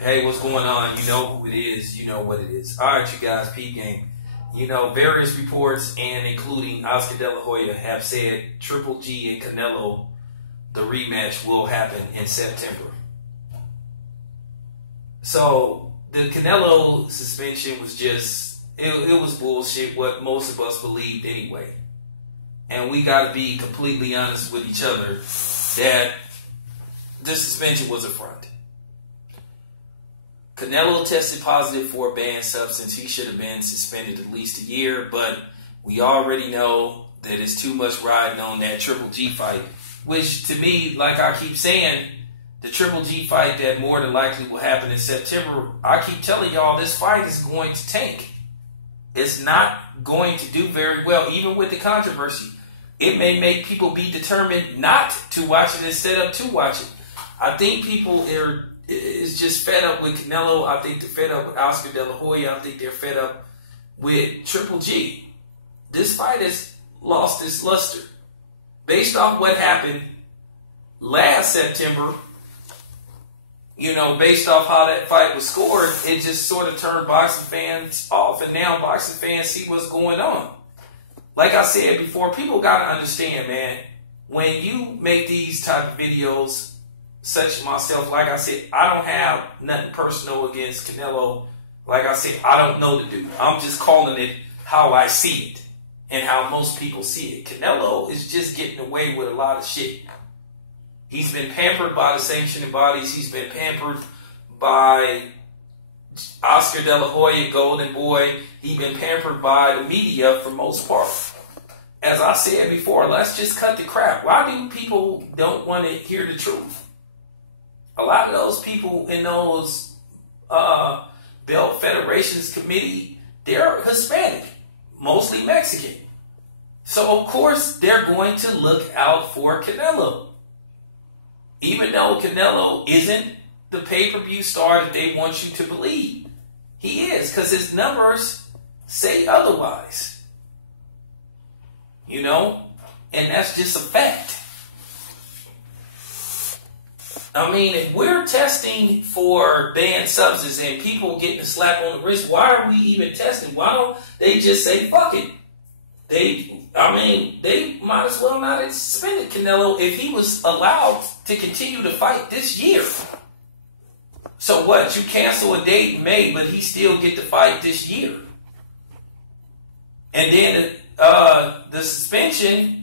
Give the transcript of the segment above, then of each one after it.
Hey, what's going on? You know who it is. You know what it is. All right, you guys, P game. You know, various reports, and including Oscar De La Hoya, have said Triple G and Canelo, the rematch will happen in September. So the Canelo suspension was just, it was bullshit, what most of us believed anyway. And we got to be completely honest with each other that this suspension was a front. Canelo tested positive for a banned substance. He should have been suspended at least a year, but we already know that it's too much riding on that Triple G fight, which to me, like I keep saying, the Triple G fight that more than likely will happen in September, I keep telling y'all this fight is going to tank. It's not going to do very well, even with the controversy. It may make people be determined not to watch it instead of to watch it. I think people is just fed up with Canelo. I think they're fed up with Oscar De La Hoya. I think they're fed up with Triple G. This fight has lost its luster. Based off what happened last September, you know, based off how that fight was scored, it just sort of turned boxing fans off, and now boxing fans see what's going on. Like I said before, people got to understand, man, when you make these type of videos, such as myself, like I said, I don't have nothing personal against Canelo. Like I said, I don't know the dude. I'm just calling it how I see it and how most people see it. Canelo is just getting away with a lot of shit. He's been pampered by the sanctioning bodies. He's been pampered by Oscar De La Hoya, Golden Boy. He's been pampered by the media for most part. As I said before, let's just cut the crap. Why do people don't want to hear the truth? A lot of those people in those belt federations committee, they're Hispanic, mostly Mexican. So, of course, they're going to look out for Canelo. Even though Canelo isn't the pay-per-view star that they want you to believe. He is, because his numbers say otherwise. You know? And that's just a fact. I mean, if we're testing for banned substances and people getting a slap on the wrist, why are we even testing? Why don't they just say, fuck it? They might as well not have suspended Canelo if he was allowed to continue to fight this year. So what? You cancel a date in May, but he still get to fight this year. And then the suspension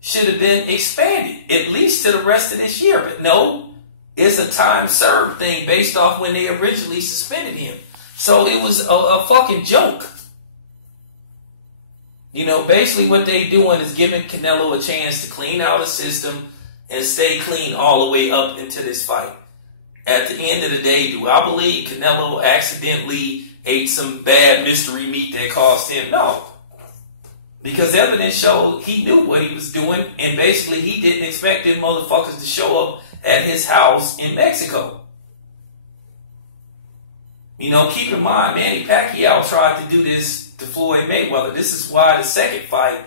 should have been expanded, at least to the rest of this year. But no, it's a time served thing based off when they originally suspended him. So it was a fucking joke. You know, basically what they doing is giving Canelo a chance to clean out a system and stay clean all the way up into this fight. At the end of the day, do I believe Canelo accidentally ate some bad mystery meat that cost him? No. Because evidence showed he knew what he was doing, and basically he didn't expect them motherfuckers to show up at his house in Mexico. You know, keep in mind, Manny Pacquiao tried to do this to Floyd Mayweather. This is why the second fight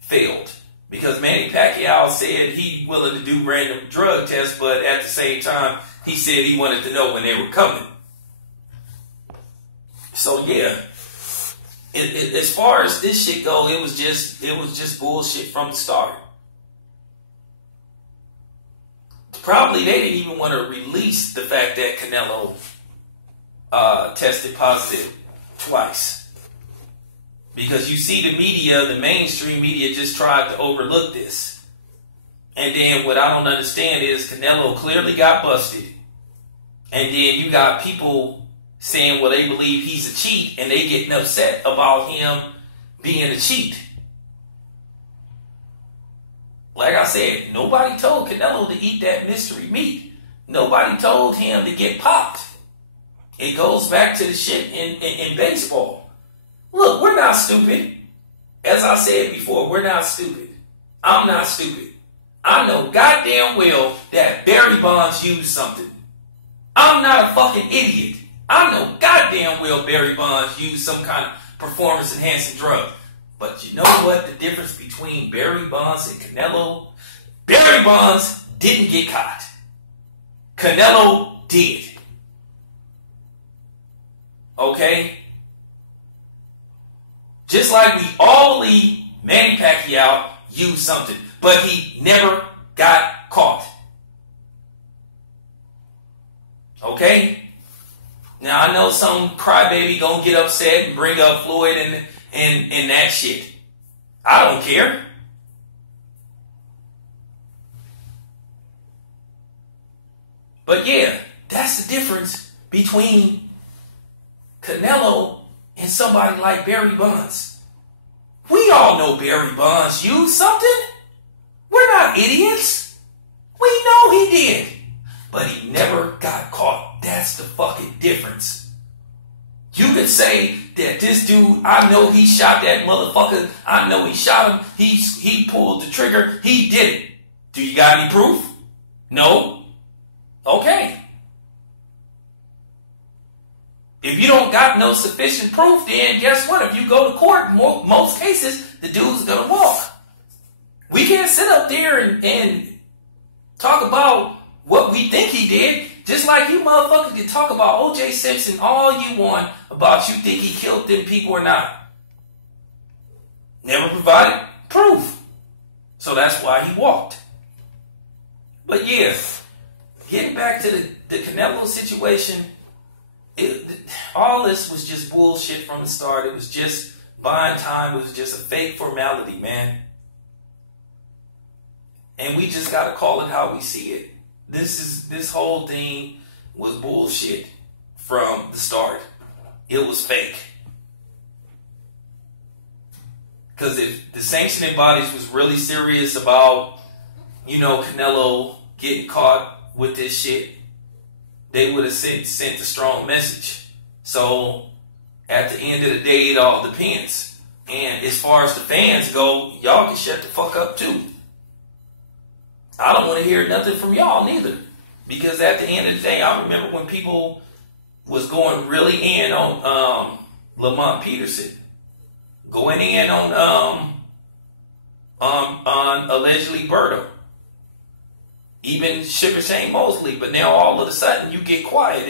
failed. Because Manny Pacquiao said he willing to do random drug tests, but at the same time, he said he wanted to know when they were coming. So yeah. As far as this shit go, it was just bullshit from the start. Probably they didn't even want to release the fact that Canelo tested positive twice. Because you see the media, the mainstream media just tried to overlook this. And then what I don't understand is Canelo clearly got busted. And then you got people saying, well, they believe he's a cheat, and they getting upset about him being a cheat. Like I said, nobody told Canelo to eat that mystery meat. Nobody told him to get popped. It goes back to the shit in baseball. Look, we're not stupid. As I said before, we're not stupid. I'm not stupid. I know goddamn well that Barry Bonds used something. I'm not a fucking idiot. I know goddamn well Barry Bonds used some kind of performance-enhancing drug. But you know what the difference between Barry Bonds and Canelo? Barry Bonds didn't get caught. Canelo did. Okay? Just like we all believe Manny Pacquiao used something, but he never got caught. Okay? Now I know some crybaby gonna get upset and bring up Floyd and that shit. I don't care. But yeah, that's the difference between Canelo and somebody like Barry Bonds. We all know Barry Bonds used something. We're not idiots. We know he did. But he never got caught. That's the fucking difference. You could say that this dude, I know he shot that motherfucker. I know he shot him. He pulled the trigger. He did it. Do you got any proof? No? Okay. If you don't got no sufficient proof, then guess what? If you go to court, most cases, the dude's gonna walk. We can't sit up there and talk about what we think he did, just like you motherfuckers can talk about O.J. Simpson all you want about you think he killed them people or not. Never provided proof. So that's why he walked. But yeah, getting back to the Canelo situation, all this was just bullshit from the start. It was just buying time. It was just a fake formality, man. And we just got to call it how we see it. This whole thing was bullshit from the start. It was fake. Because if the sanctioning bodies was really serious about, Canelo getting caught with this shit, they would have sent a strong message. So at the end of the day, it all depends. And as far as the fans go, y'all can shut the fuck up too. I don't want to hear nothing from y'all neither. Because at the end of the day, I remember when people was going really in on Lamont Peterson. Going in on allegedly Berto. Even Sugar Shane Mosley. But now all of a sudden you get quiet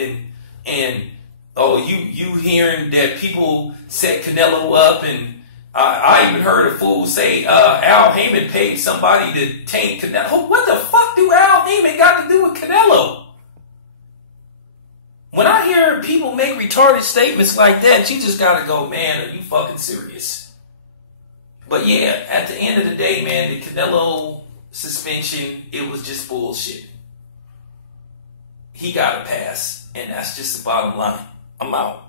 and you hearing that people set Canelo up, and I even heard a fool say Al Heyman paid somebody to taint Canelo. What the fuck do Al Heyman got to do with Canelo? When I hear people make retarded statements like that, you just gotta go, man, are you fucking serious? But yeah, at the end of the day, man, the Canelo suspension, it was just bullshit. He got a pass, and that's just the bottom line. I'm out.